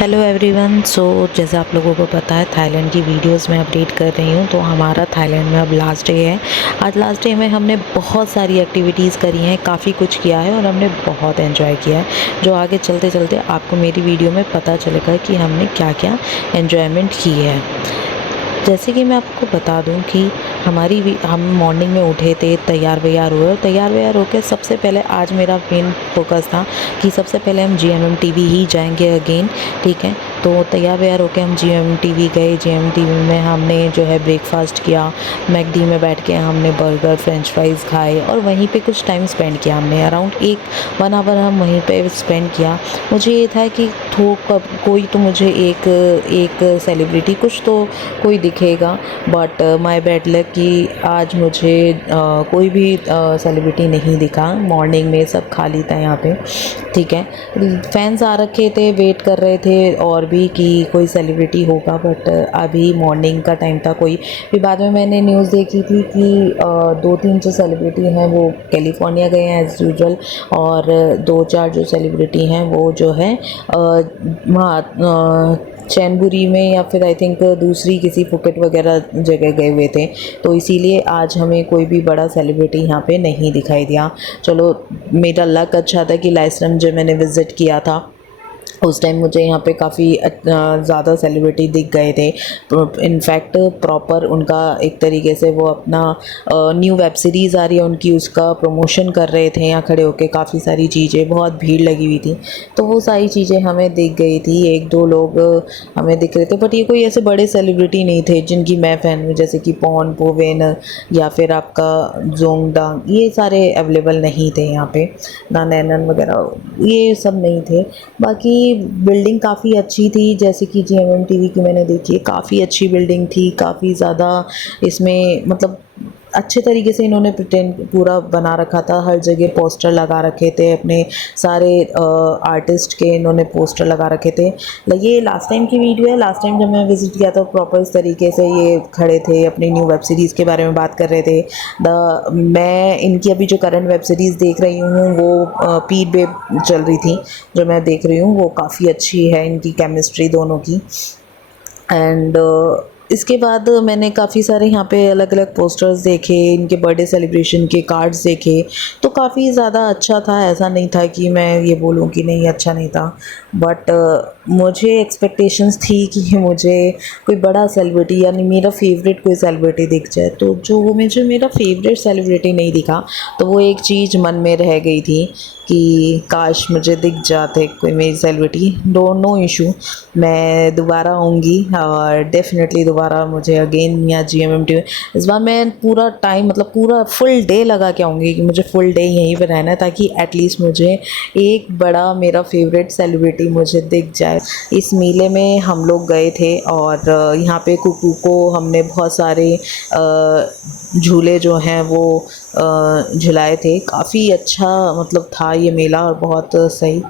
Hello everyone. जैसे आप लोगों को पता है, थाईलैंड की वीडियोस मैं अपडेट कर रही हूँ। तो हमारा थाईलैंड में अब लास्ट डे है। आज लास्ट डे में हमने बहुत सारी एक्टिविटीज़ करी हैं, काफ़ी कुछ किया है और हमने बहुत एंजॉय किया है, जो आगे चलते चलते आपको मेरी वीडियो में पता चलेगा कि हमने क्या क्या एंजॉयमेंट की है। जैसे कि मैं आपको बता दूं कि हम मॉर्निंग में उठे थे, तैयार वैयार हुए और तैयार वैयार होकर सबसे पहले आज मेरा मेन फोकस था कि सबसे पहले हम GMMTV ही जाएंगे अगेन। ठीक है, तो तैयार वैयार होकर हम GMMTV गए। GMMTV में हमने जो है ब्रेकफास्ट किया। मैकडी में बैठ के हमने बर्गर फ्रेंच फ्राइज़ खाए और वहीं पे कुछ टाइम स्पेंड किया हमने। अराउंड 1 आवर हम वहीं पे स्पेंड किया। मुझे ये था कि कोई तो मुझे एक सेलिब्रिटी कुछ तो कोई दिखेगा, बट माय बैड लक कि आज मुझे कोई भी सेलिब्रिटी नहीं दिखा। मॉर्निंग में सब खाली था यहाँ पे। ठीक है, फैंस आ रखे थे, वेट कर रहे थे और भी कि कोई सेलिब्रिटी होगा, बट अभी मॉर्निंग का टाइम था। कोई फिर बाद में मैंने न्यूज़ देखी थी कि 2-3 जो सेलिब्रिटी हैं वो कैलिफोर्निया गए हैं एज़ यूजुअल, और 2-4 जो सेलिब्रिटी हैं वो जो है वहाँ चैनबुरी में या फिर आई थिंक दूसरी किसी फुकेट वगैरह जगह गए हुए थे। तो इसीलिए आज हमें कोई भी बड़ा सेलिब्रिटी यहाँ पे नहीं दिखाई दिया। चलो, मेरा लक अच्छा था कि लास्ट टाइम जब मैंने विज़िट किया था उस टाइम मुझे यहाँ पे काफ़ी ज़्यादा सेलिब्रिटी दिख गए थे। इनफैक्ट प्रॉपर उनका एक तरीके से वो अपना न्यू वेब सीरीज़ आ रही है उनकी, उसका प्रमोशन कर रहे थे यहाँ खड़े होके। काफ़ी सारी चीज़ें, बहुत भीड़ लगी हुई थी, तो वो सारी चीज़ें हमें दिख गई थी। 1-2 लोग हमें दिख रहे थे, बट ये कोई ऐसे बड़े सेलिब्रिटी नहीं थे जिनकी मैं फ़ैन हूँ, जैसे कि पॉन पोवेन या फिर आपका जोंगडांग, ये सारे अवेलेबल नहीं थे यहाँ पे। नानैनन वगैरह ये सब नहीं थे। बाकी बिल्डिंग काफ़ी अच्छी थी, जैसे कि GMMTV की मैंने देखी है, काफ़ी अच्छी बिल्डिंग थी। काफ़ी ज़्यादा इसमें मतलब अच्छे तरीके से इन्होंने प्रिटेंड पूरा बना रखा था। हर जगह पोस्टर लगा रखे थे, अपने सारे आर्टिस्ट के इन्होंने पोस्टर लगा रखे थे। ये लास्ट टाइम की वीडियो है। लास्ट टाइम जब मैं विज़िट किया था प्रॉपर इस तरीके से ये खड़े थे, अपनी न्यू वेब सीरीज़ के बारे में बात कर रहे थे। मैं इनकी अभी जो करंट वेब सीरीज़ देख रही हूँ वो पीट बेब चल रही थी, जो मैं देख रही हूँ वो काफ़ी अच्छी है, इनकी केमिस्ट्री दोनों की। एंड इसके बाद मैंने काफ़ी सारे यहाँ पे अलग अलग पोस्टर्स देखे, इनके बर्थडे सेलिब्रेशन के कार्ड्स देखे, तो काफ़ी ज़्यादा अच्छा था। ऐसा नहीं था कि मैं ये बोलूँ कि नहीं अच्छा नहीं था, बट मुझे एक्सपेक्टेशंस थी कि मुझे कोई बड़ा सेलिब्रिटी यानी मेरा फेवरेट कोई सेलिब्रिटी दिख जाए। तो जो मुझे मेरा फेवरेट सेलिब्रिटी नहीं दिखा, तो वो एक चीज़ मन में रह गई थी कि काश मुझे दिख जाते कोई मेरी सेलिब्रिटी। नो इशू, मैं दोबारा आऊँगी और डेफिनेटली दोबारा मुझे अगेन यहाँ GMMTV। इस बार मैं पूरा टाइम मतलब पूरा फुल डे लगा के आऊँगी कि मुझे फुल डे यहीं पर रहना है, ताकि एटलीस्ट मुझे एक बड़ा मेरा फेवरेट सेलिब्रिटी मुझे दिख जाए। इस मेले में हम लोग गए थे और यहाँ पे कुकू को हमने बहुत सारे झूले जो हैं वो झुलाए थे। काफ़ी अच्छा मतलब था ये मेला और बहुत सही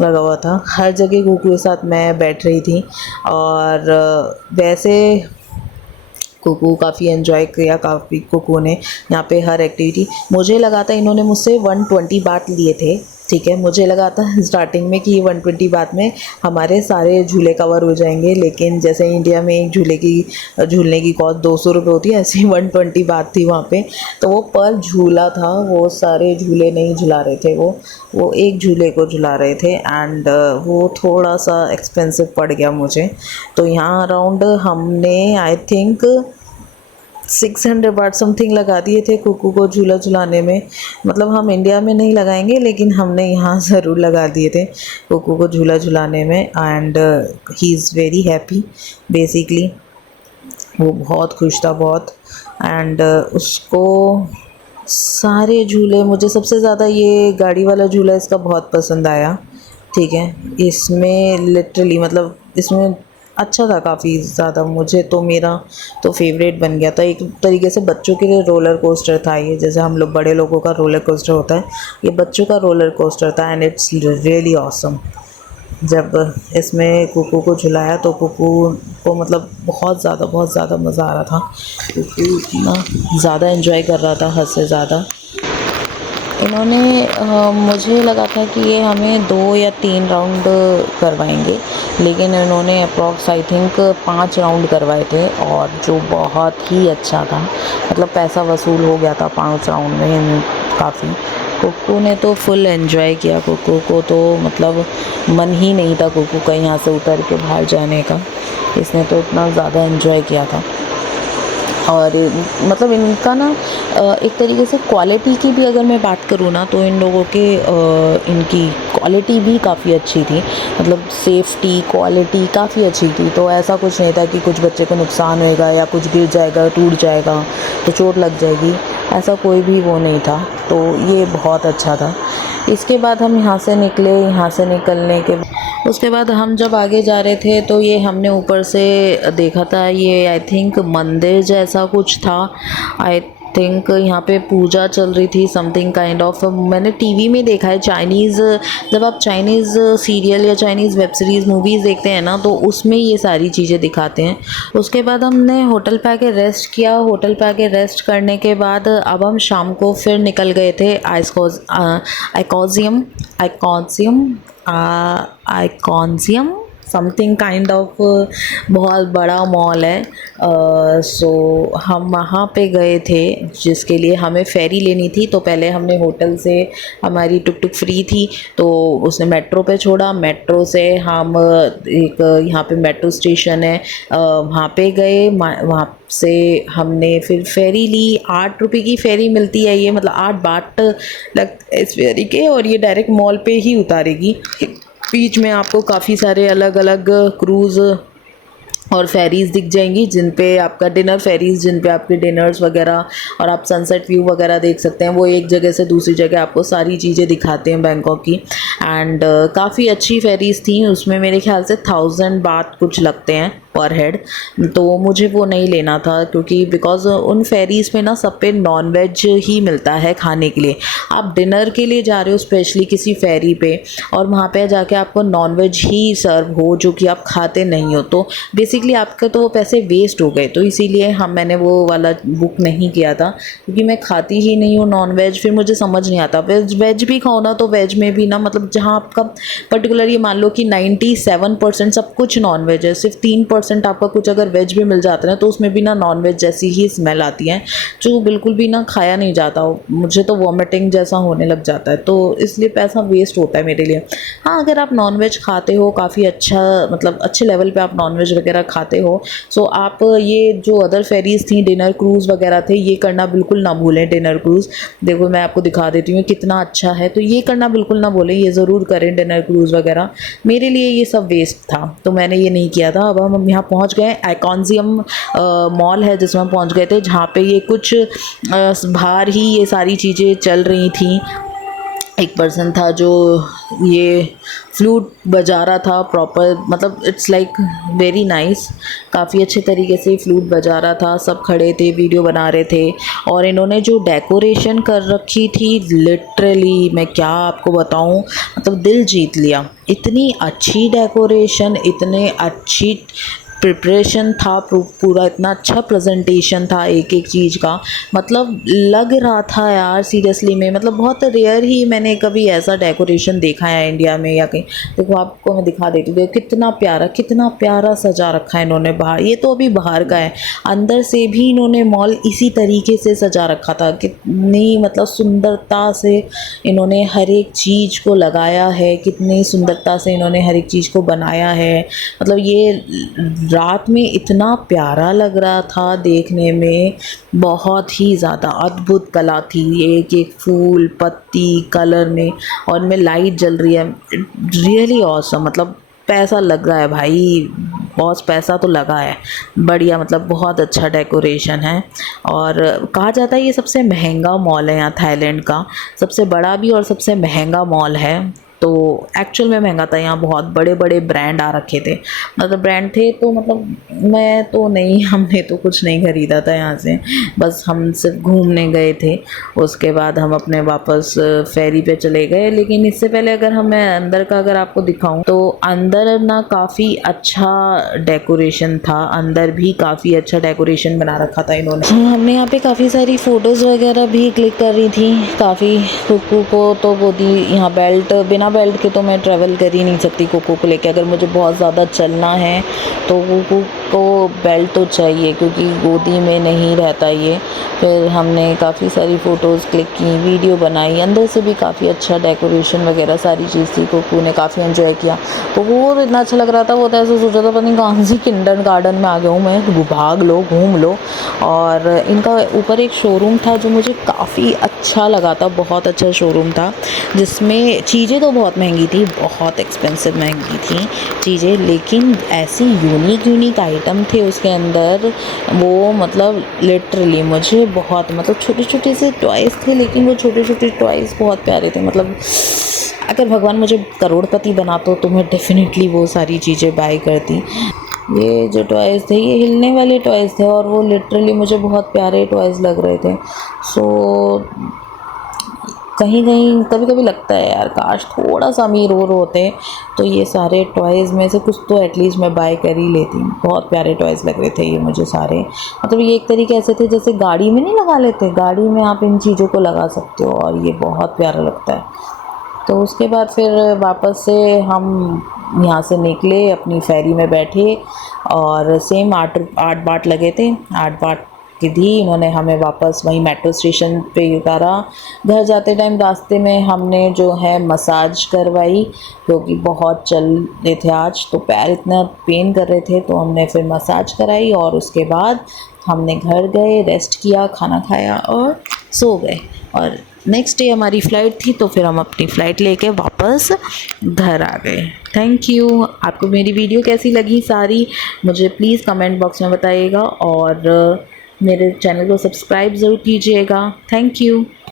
लगा हुआ था। हर जगह कुकू के साथ मैं बैठ रही थी और वैसे कुकू काफ़ी एंजॉय किया। काफ़ी कुकू ने यहाँ पे हर एक्टिविटी, मुझे लगा था इन्होंने मुझसे 120 बात लिए थे। ठीक है, मुझे लगा था स्टार्टिंग में कि 120 बात में हमारे सारे झूले कवर हो जाएंगे, लेकिन जैसे इंडिया में एक झूलने की कॉस्ट 200 रुपये होती है, ऐसे ही 120 बात थी वहाँ पे। तो वो पर झूला था, वो सारे झूले नहीं झुला रहे थे, वो एक झूले को झुला रहे थे। एंड वो थोड़ा सा एक्सपेंसिव पड़ गया मुझे। तो यहाँ अराउंड हमने आई थिंक 600 बाट समथिंग लगा दिए थे कुकू को झूला झुलाने में। मतलब हम इंडिया में नहीं लगाएंगे, लेकिन हमने यहाँ ज़रूर लगा दिए थे कुकू को झूला झुलाने में। And he is very happy basically, वो बहुत खुश था बहुत। एंड उसको सारे झूले, मुझे सबसे ज़्यादा ये गाड़ी वाला झूला इसका बहुत पसंद आया। ठीक है, इसमें लिटरली मतलब इसमें अच्छा था काफ़ी ज़्यादा। मुझे तो मेरा तो फेवरेट बन गया था। एक तरीके से बच्चों के लिए रोलर कोस्टर था ये, जैसे हम लोग बड़े लोगों का रोलर कोस्टर होता है, ये बच्चों का रोलर कोस्टर था। And it's really awesome. जब इसमें कुकू को झुलाया तो कुकू को मतलब बहुत ज़्यादा मज़ा आ रहा था। कुकू इतना ज़्यादा एंजॉय कर रहा था, हद से ज़्यादा। इन्होंने मुझे लगा था कि ये हमें 2 या 3 राउंड करवाएंगे, लेकिन इन्होंने अप्रॉक्स आई थिंक 5 राउंड करवाए थे और जो बहुत ही अच्छा था, मतलब पैसा वसूल हो गया था 5 राउंड में काफ़ी। कुक्कू ने तो फुल एंजॉय किया, कुक्कू को तो मतलब मन ही नहीं था कुक्कू का यहाँ से उतर के बाहर जाने का, इसने तो इतना ज़्यादा एंजॉय किया था। और मतलब इनका ना एक तरीके से क्वालिटी की भी अगर मैं बात करूँ ना तो इन लोगों के इनकी क्वालिटी भी काफ़ी अच्छी थी, मतलब सेफ्टी क्वालिटी काफ़ी अच्छी थी। तो ऐसा कुछ नहीं था कि कुछ बच्चे को नुकसान होएगा या कुछ गिर जाएगा, टूट जाएगा तो चोट लग जाएगी, ऐसा कोई भी वो नहीं था। तो ये बहुत अच्छा था। इसके बाद हम यहाँ से निकले, यहाँ से निकलने के उसके बाद हम जब आगे जा रहे थे तो ये हमने ऊपर से देखा था, ये आई थिंक मंदिर जैसा कुछ था। आई थिंक यहाँ पे पूजा चल रही थी, समथिंग काइंड ऑफ। मैंने टीवी में देखा है चाइनीज़, जब आप चाइनीज़ सीरियल या चाइनीज़ वेब सीरीज़ मूवीज़ देखते हैं ना तो उसमें ये सारी चीज़ें दिखाते हैं। उसके बाद हमने होटल पे आके रेस्ट किया। होटल पे आके रेस्ट करने के बाद अब हम शाम को फिर निकल गए थे आइकॉन्जियम समथिंग काइंड ऑफ, बहुत बड़ा मॉल है। सो हम वहाँ पे गए थे जिसके लिए हमें फ़ेरी लेनी थी। तो पहले हमने होटल से, हमारी टुक टुक फ्री थी तो उसने मेट्रो पे छोड़ा। मेट्रो से हम एक यहाँ पे मेट्रो स्टेशन है वहाँ पे गए। वहाँ से हमने फिर फ़ेरी ली। 8 रुपये की फ़ेरी मिलती है ये, मतलब 8 बाट लग इस फ़ेरी के, और ये डायरेक्ट मॉल पे ही उतारेगी। बीच में आपको काफ़ी सारे अलग अलग क्रूज़ और फेरीज़ दिख जाएंगी जिन पे आपका डिनर फेरीज़, जिन पे आपके डिनर्स वगैरह और आप सनसेट व्यू वगैरह देख सकते हैं। वो एक जगह से दूसरी जगह आपको सारी चीज़ें दिखाते हैं बैंकॉक की। एंड काफ़ी अच्छी फेरीज़ थी, उसमें मेरे ख्याल से 1000 बात कुछ लगते हैं पर हेड। तो मुझे वो नहीं लेना था क्योंकि बिकॉज़ उन फेरीज़ में ना सब पे नॉन वेज ही मिलता है खाने के लिए। आप डिनर के लिए जा रहे हो स्पेशली किसी फेरी पे और वहाँ पे जाके आपको नॉन वेज ही सर्व हो जो कि आप खाते नहीं हो, तो बेसिकली आपके तो वो पैसे वेस्ट हो गए। तो इसीलिए मैंने वो वाला बुक नहीं किया था क्योंकि मैं खाती ही नहीं हूँ नॉन वेज। फिर मुझे समझ नहीं आता, वेज भी खाओ ना तो वेज में भी ना, मतलब जहाँ आपका पर्टिकुलर ये मान लो कि 97% सब कुछ नॉन वेज है, सिर्फ 3% आपका कुछ अगर वेज भी मिल जाता है ना तो उसमें भी ना नॉन वेज जैसी ही स्मेल आती है जो बिल्कुल भी ना खाया नहीं जाता। मुझे तो वॉमिटिंग जैसा होने लग जाता है, तो इसलिए पैसा वेस्ट होता है मेरे लिए। हाँ, अगर आप नॉन वेज खाते हो काफ़ी अच्छा, मतलब अच्छे लेवल पे आप नॉन वेज वगैरह खाते हो, सो आप ये जो अदर फेरीज़ थी, डिनर क्रूज़ वगैरह थे, ये करना बिल्कुल ना भूलें। डिनर क्रूज़ देखो मैं आपको दिखा देती हूँ कितना अच्छा है, तो ये करना बिल्कुल ना भूलें, ये ज़रूर करें डिनर क्रूज़ वगैरह। मेरे लिए ये सब वेस्ट था तो मैंने ये नहीं किया था। अब हम यहाँ पहुँच गए, आइकॉन्जियम मॉल है जिसमें हम पहुँच गए थे, जहाँ पे ये कुछ बाहर ही ये सारी चीज़ें चल रही थी। एक पर्सन था जो ये फ्लूट बजा रहा था प्रॉपर, मतलब इट्स लाइक वेरी नाइस, काफ़ी अच्छे तरीके से फ्लूट बजा रहा था। सब खड़े थे, वीडियो बना रहे थे। और इन्होंने जो डेकोरेशन कर रखी थी, लिटरली मैं क्या आपको बताऊं, मतलब दिल जीत लिया। इतनी अच्छी डेकोरेशन, इतने अच्छी प्रिपरेशन था, पूरा इतना अच्छा प्रेजेंटेशन था एक एक चीज़ का, मतलब लग रहा था यार सीरियसली में, मतलब बहुत रेयर ही मैंने कभी ऐसा डेकोरेशन देखा है इंडिया में या कहीं। देखो आपको मैं दिखा देती हूँ, कितना प्यारा सजा रखा है इन्होंने बाहर। ये तो अभी बाहर का है, अंदर से भी इन्होंने मॉल इसी तरीके से सजा रखा था। कितनी मतलब सुंदरता से इन्होंने हर एक चीज़ को लगाया है, कितनी सुंदरता से इन्होंने हर एक चीज़ को बनाया है। मतलब ये रात में इतना प्यारा लग रहा था देखने में, बहुत ही ज़्यादा अद्भुत कला थी। एक एक फूल पत्ती कलर में, और में लाइट जल रही है, रियली ऑसम। मतलब पैसा लग रहा है भाई, बहुत पैसा तो लगा है, बढ़िया, मतलब बहुत अच्छा डेकोरेशन है। और कहा जाता है ये सबसे महंगा मॉल है यहाँ थाईलैंड का, सबसे बड़ा भी और सबसे महंगा मॉल है। तो एक्चुअल में महंगा था, यहाँ बहुत बड़े बड़े ब्रांड आ रखे थे, मतलब ब्रांड थे। तो मतलब मैं तो नहीं, हमने तो कुछ नहीं ख़रीदा था यहाँ से, बस हम सिर्फ घूमने गए थे। उसके बाद हम अपने वापस फेरी पे चले गए। लेकिन इससे पहले अगर मैं अंदर का अगर आपको दिखाऊं तो अंदर ना काफ़ी अच्छा डेकोरेशन था, अंदर भी काफ़ी अच्छा डेकोरेशन बना रखा था इन्होंने। हमने यहाँ पे काफ़ी सारी फ़ोटोज़ वगैरह भी क्लिक कर रही थी, काफ़ी कुक्कू को तो वो दी यहाँ बेल्ट, बिना बिना बेल्ट के तो मैं ट्रैवल कर ही नहीं सकती कोको को लेके। अगर मुझे बहुत ज़्यादा चलना है तो कोको को बेल्ट तो चाहिए, क्योंकि गोदी में नहीं रहता ये। फिर हमने काफ़ी सारी फ़ोटोज़ क्लिक की, वीडियो बनाई, अंदर से भी काफ़ी अच्छा डेकोरेशन वगैरह सारी चीज़ थी। कोको ने काफ़ी एंजॉय किया, तो वो इतना अच्छा लग रहा था। वो तो ऐसे सोचा था पता नहीं कहाँ से किंडर गार्डन में आ गया हूँ मैं, भाग लो घूम लो। और इनका ऊपर एक शोरूम था जो मुझे काफ़ी अच्छा लगा था, बहुत अच्छा शोरूम था, जिसमें चीज़ें तो बहुत महंगी थी, बहुत एक्सपेंसिव महंगी थी चीज़ें, लेकिन ऐसी यूनिक आइटम थे उसके अंदर। वो मतलब लिटरली मुझे बहुत, मतलब छोटे छोटे से टॉयज़ थे, लेकिन वो छोटे छोटे टॉयज़ बहुत प्यारे थे। मतलब अगर भगवान मुझे करोड़पति बनाता तो मैं डेफ़िनेटली वो सारी चीज़ें बाय करती। ये जो टॉयज़ थे ये हिलने वाले टॉयज़ थे, और वो लिटरली मुझे बहुत प्यारे टॉयज़ लग रहे थे। सो कहीं कहीं कभी कभी लगता है यार, काश थोड़ा सा अमीर और होते तो ये सारे टॉयज़ में से कुछ तो एटलीस्ट मैं बाय कर ही लेती। बहुत प्यारे टॉयज़ लग रहे थे ये मुझे सारे। मतलब ये एक तरीके ऐसे थे जैसे गाड़ी में नहीं लगा लेते, गाड़ी में आप इन चीज़ों को लगा सकते हो, और ये बहुत प्यारा लगता है। तो उसके बाद फिर वापस से हम यहाँ से निकले, अपनी फेरी में बैठे, और सेम 8 बाट लगे थे, 8 बाट की थी। इन्होंने हमें वापस वहीं मेट्रो स्टेशन पे उतारा। घर जाते टाइम रास्ते में हमने जो है मसाज करवाई, क्योंकि बहुत चल रहे थे आज, तो पैर इतना पेन कर रहे थे, तो हमने फिर मसाज कराई। और उसके बाद हमने घर गए, रेस्ट किया, खाना खाया और सो गए। और नेक्स्ट डे हमारी फ़्लाइट थी, तो फिर हम अपनी फ़्लाइट लेके वापस घर आ गए। Thank you. आपको मेरी वीडियो कैसी लगी सारी, मुझे प्लीज़ कमेंट बॉक्स में बताइएगा, और मेरे चैनल को सब्सक्राइब ज़रूर कीजिएगा। Thank you.